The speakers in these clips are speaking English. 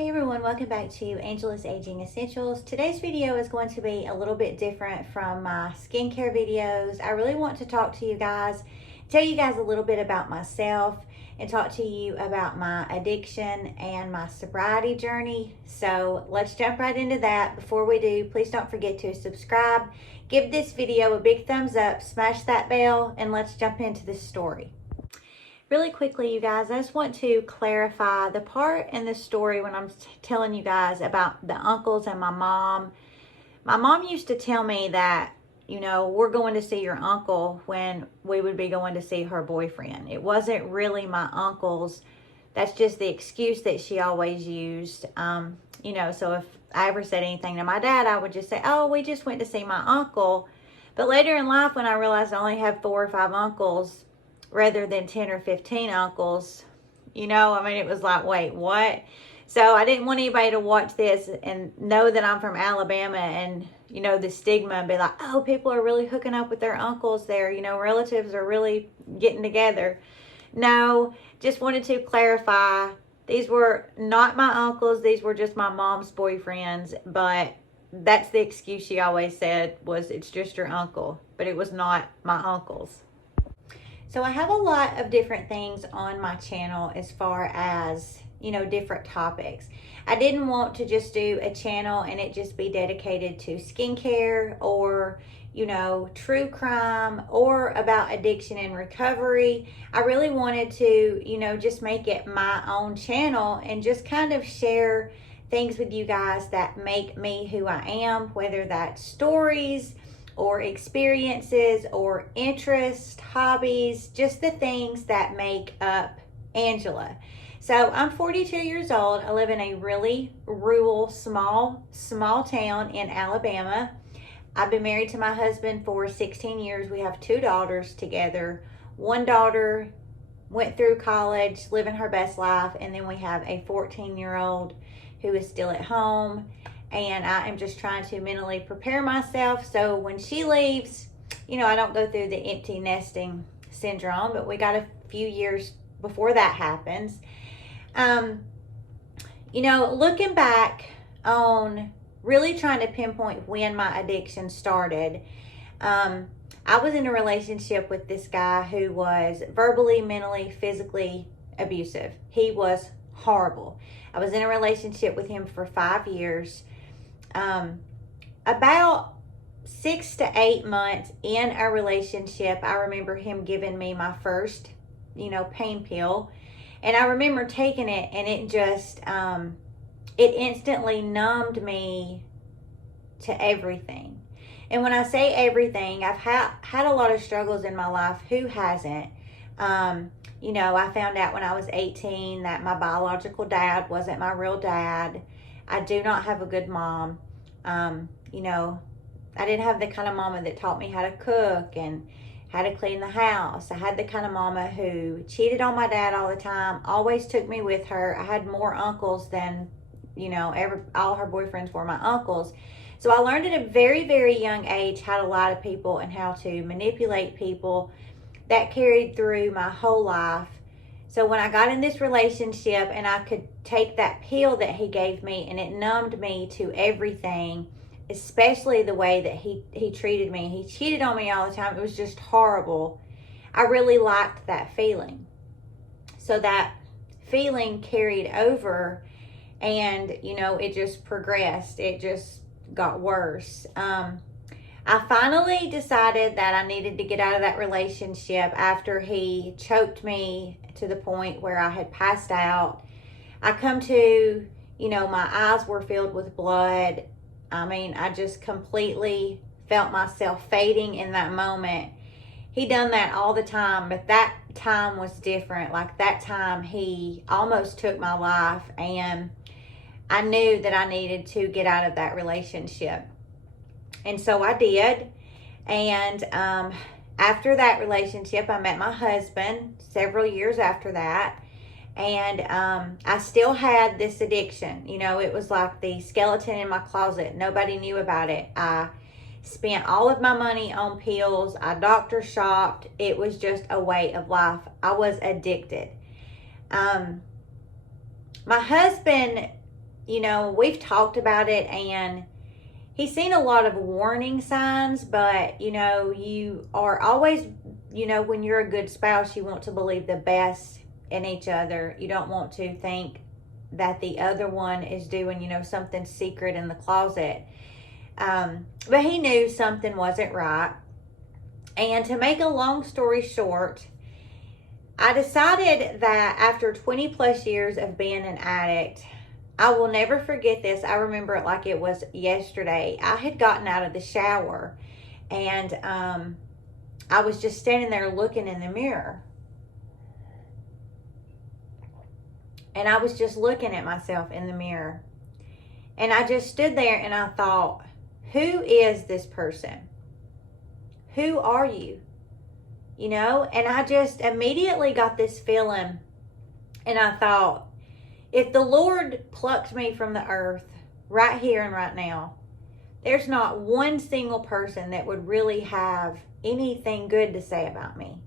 Hey everyone, welcome back to Angela's Aging Essentials. Today's video is going to be a little bit different from my skincare videos. I really want to talk to you guys, tell you guys a little bit about myself, and talk to you about my addiction and my sobriety journey. So let's jump right into that. Before we do, please don't forget to subscribe, give this video a big thumbs up, smash that bell, and let's jump into this story. Really quickly, you guys, I just want to clarify the part in the story when I'm telling you guys about the uncles and my mom. My mom used to tell me that, we're going to see your uncle when we would be going to see her boyfriend. It wasn't really my uncles. That's just the excuse that she always used. So if I ever said anything to my dad, I would just say, oh, we just went to see my uncle. But later in life, when I realized I only have 4 or 5 uncles, rather than 10 or 15 uncles, it was like, wait, what? So I didn't want anybody to watch this and know that I'm from Alabama and, the stigma and be like, oh, people are really hooking up with their uncles there. Relatives are really getting together. No, just wanted to clarify. These were not my uncles. These were just my mom's boyfriends. But that's the excuse she always said was, it's just your uncle. But it was not my uncles. So I have a lot of different things on my channel as far as, different topics. I didn't want to just do a channel and it just be dedicated to skincare or, true crime or about addiction and recovery. I really wanted to, just make it my own channel and just kind of share things with you guys that make me who I am, whether that's stories or experiences or interests, hobbies, just the things that make up Angela. So I'm 42 years old. I live in a really rural, small town in Alabama. I've been married to my husband for 16 years. We have 2 daughters together. One daughter went through college, living her best life, and then we have a 14-year-old who is still at home. And I am just trying to mentally prepare myself so when she leaves, I don't go through the empty nesting syndrome, but we got a few years before that happens. Looking back on really trying to pinpoint when my addiction started, I was in a relationship with this guy who was verbally, mentally, physically abusive. He was horrible. I was in a relationship with him for 5 years. About 6 to 8 months in our relationship, I remember him giving me my first, pain pill. And I remember taking it and it just, it instantly numbed me to everything. And when I say everything, I've had a lot of struggles in my life. Who hasn't? I found out when I was 18 that my biological dad wasn't my real dad. I do not have a good mom. I didn't have the kind of mama that taught me how to cook and how to clean the house. I had the kind of mama who cheated on my dad all the time, always took me with her. I had more uncles than, all her boyfriends were my uncles. So I learned at a very, very young age how to lie to people and how to manipulate people. That carried through my whole life. So when I got in this relationship and I could take that pill that he gave me and it numbed me to everything, especially the way that he treated me. He cheated on me all the time. It was just horrible. I really liked that feeling. So that feeling carried over and, it just progressed. It just got worse. I finally decided that I needed to get out of that relationship after he choked me to the point where I had passed out. I come to, my eyes were filled with blood. I just completely felt myself fading in that moment. He done that all the time, but that time was different. Like that time he almost took my life and I knew that I needed to get out of that relationship. And so I did. And after that relationship, I met my husband several years after that. And I still had this addiction. It was like the skeleton in my closet. Nobody knew about it. I spent all of my money on pills. I doctor shopped. It was just a way of life. I was addicted. My husband we've talked about it, and he's seen a lot of warning signs, but, you are always, when you're a good spouse, you want to believe the best in each other. You don't want to think that the other one is doing, something secret in the closet. But he knew something wasn't right. And to make a long story short, I decided that after 20 plus years of being an addict, I will never forget this. I remember it like it was yesterday. I had gotten out of the shower, and I was just standing there looking in the mirror. And I was just looking at myself in the mirror. And I just stood there and I thought, who is this person? Who are you? And I just immediately got this feeling, and I thought, if the Lord plucked me from the earth right here and right now, there's not one single person that would really have anything good to say about me.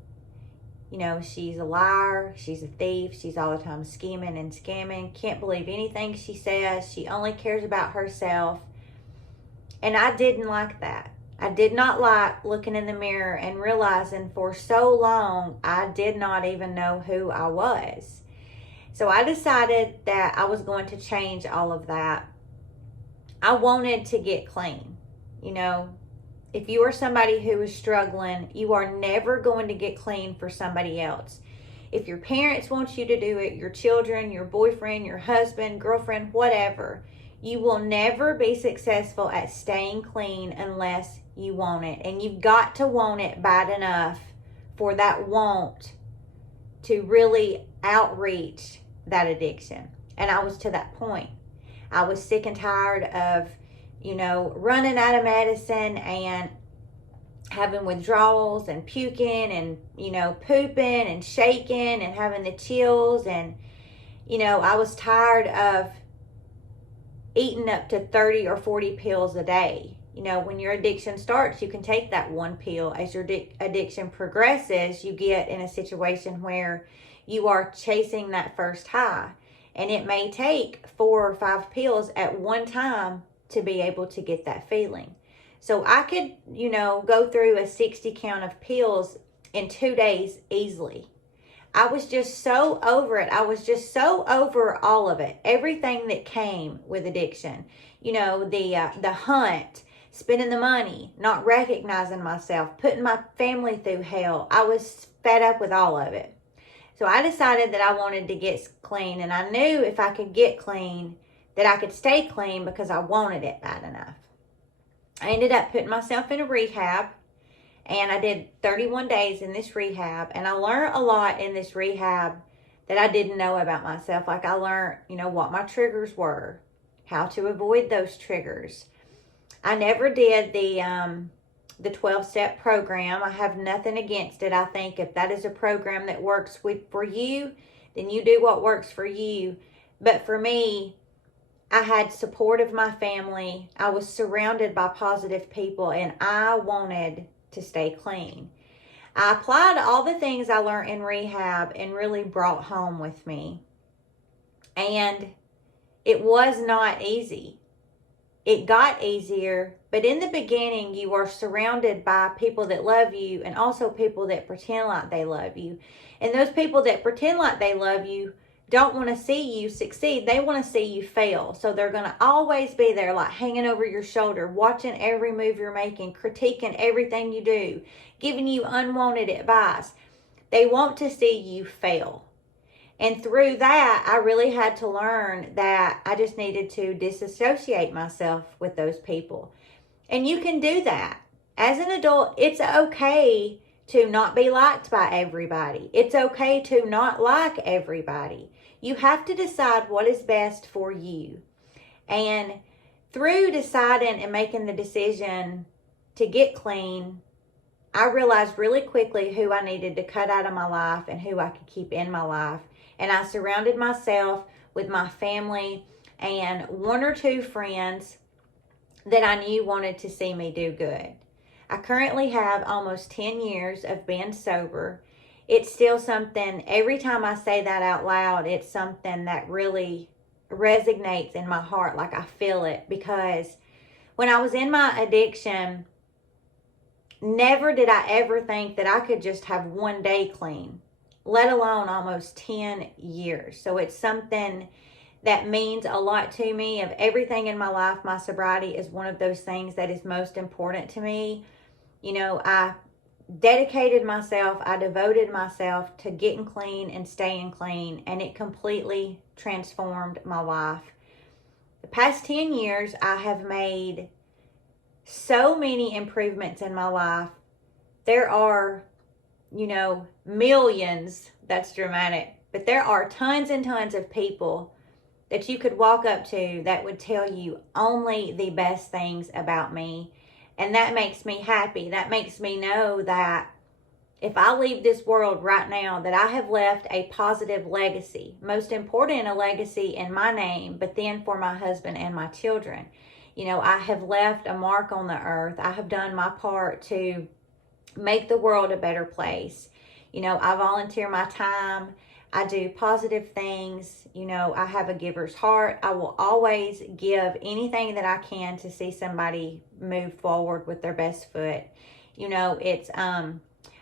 She's a liar, she's a thief, she's all the time scheming and scamming, can't believe anything she says, she only cares about herself. And I didn't like that. I did not like looking in the mirror and realizing for so long I did not even know who I was. So I decided that I was going to change all of that. I wanted to get clean. If you are somebody who is struggling, you are never going to get clean for somebody else. If your parents want you to do it, your children, your boyfriend, your husband, girlfriend, whatever, you will never be successful at staying clean unless you want it. And you've got to want it bad enough for that want to really outreach that addiction. And I was to that point. I was sick and tired of, running out of medicine and having withdrawals and puking and, pooping and shaking and having the chills. And, I was tired of eating up to 30 or 40 pills a day. When your addiction starts, you can take that one pill. As your addiction progresses, you get in a situation where you are chasing that first high. And it may take 4 or 5 pills at one time to be able to get that feeling. So I could, go through a 60 count of pills in 2 days easily. I was just so over it. I was just so over all of it. Everything that came with addiction. The hunt, spending the money, not recognizing myself, putting my family through hell. I was fed up with all of it. So I decided that I wanted to get clean, and I knew if I could get clean, that I could stay clean because I wanted it bad enough. I ended up putting myself in a rehab, and I did 31 days in this rehab, and I learned a lot in this rehab that I didn't know about myself. Like I learned, what my triggers were, how to avoid those triggers. I never did the 12-step program. I have nothing against it. I think if that is a program that works for you, then you do what works for you. But for me, I had support of my family. I was surrounded by positive people, and I wanted to stay clean. I applied all the things I learned in rehab and really brought home with me. And it was not easy. It got easier, but in the beginning, you are surrounded by people that love you and also people that pretend like they love you. And those people that pretend like they love you don't want to see you succeed. They want to see you fail. So they're going to always be there, like hanging over your shoulder, watching every move you're making, critiquing everything you do, giving you unwanted advice. They want to see you fail. And through that, I really had to learn that I just needed to disassociate myself with those people. And you can do that. As an adult, it's okay to not be liked by everybody. It's okay to not like everybody. You have to decide what is best for you. And through deciding and making the decision to get clean, I realized really quickly who I needed to cut out of my life and who I could keep in my life. And I surrounded myself with my family and 1 or 2 friends that I knew wanted to see me do good. I currently have almost 10 years of being sober. It's still something, every time I say that out loud, it's something that really resonates in my heart. Like I feel it, because when I was in my addiction, never did I ever think that I could just have one day clean, let alone almost 10 years. So it's something that means a lot to me. Of everything in my life, my sobriety is one of those things that is most important to me. You know, I dedicated myself, I devoted myself to getting clean and staying clean, and it completely transformed my life. The past 10 years, I have made so many improvements in my life. There are, millions, that's dramatic, but there are tons and tons of people that you could walk up to that would tell you only the best things about me. And that makes me happy. That makes me know that if I leave this world right now, that I have left a positive legacy. Most important, a legacy in my name, but then for my husband and my children. I have left a mark on the earth. I have done my part to make the world a better place. I volunteer my time. I do positive things. I have a giver's heart. I will always give anything that I can to see somebody move forward with their best foot. It's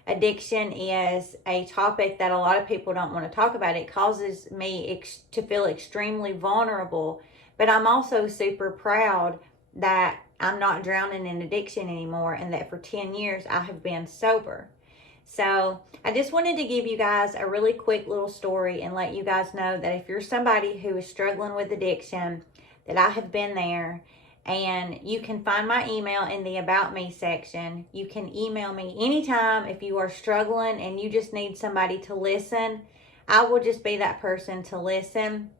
addiction is a topic that a lot of people don't want to talk about. It causes me to feel extremely vulnerable, but I'm also super proud that I'm not drowning in addiction anymore, and that for 10 years I have been sober. So I just wanted to give you guys a really quick little story and let you guys know that if you're somebody who is struggling with addiction, that I have been there. And you can find my email in the About Me section. You can email me anytime if you are struggling and you just need somebody to listen. I will just be that person to listen.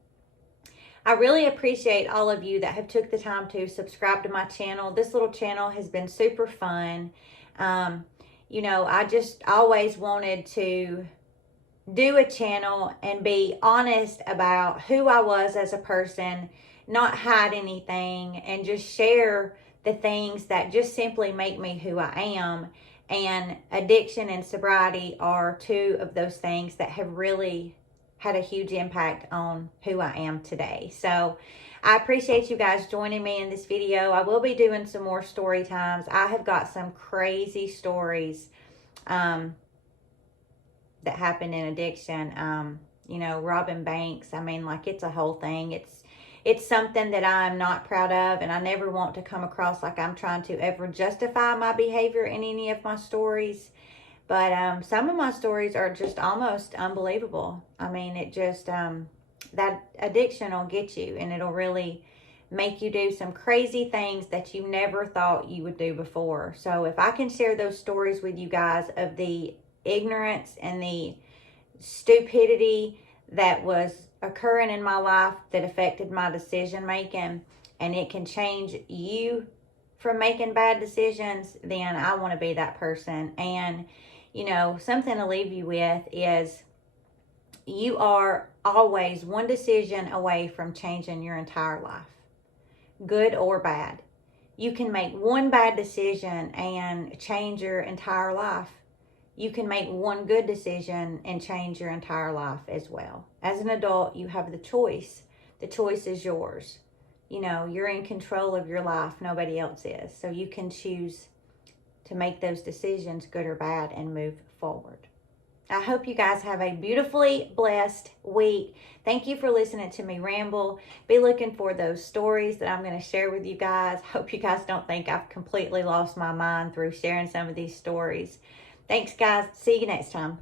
I really appreciate all of you that have took the time to subscribe to my channel. This little channel has been super fun. I just always wanted to do a channel and be honest about who I was as a person, not hide anything, and just share the things that just simply make me who I am. And addiction and sobriety are two of those things that have really had a huge impact on who I am today. So I appreciate you guys joining me in this video. I will be doing some more story times. I have got some crazy stories that happened in addiction. Robbing banks. It's a whole thing. It's something that I'm not proud of, and I never want to come across like I'm trying to ever justify my behavior in any of my stories. But some of my stories are just almost unbelievable. It just, that addiction will get you, and it'll really make you do some crazy things that you never thought you would do before. So if I can share those stories with you guys of the ignorance and the stupidity that was occurring in my life that affected my decision making, and it can change you from making bad decisions, then I want to be that person. And something to leave you with is you are always one decision away from changing your entire life, good or bad. You can make one bad decision and change your entire life. You can make one good decision and change your entire life as well. As an adult, you have the choice. The choice is yours. You're in control of your life. Nobody else is. So you can choose to make those decisions, good or bad, and move forward. I hope you guys have a beautifully blessed week. Thank you for listening to me ramble. Be looking for those stories that I'm going to share with you guys. Hope you guys don't think I've completely lost my mind through sharing some of these stories. Thanks, guys. See you next time.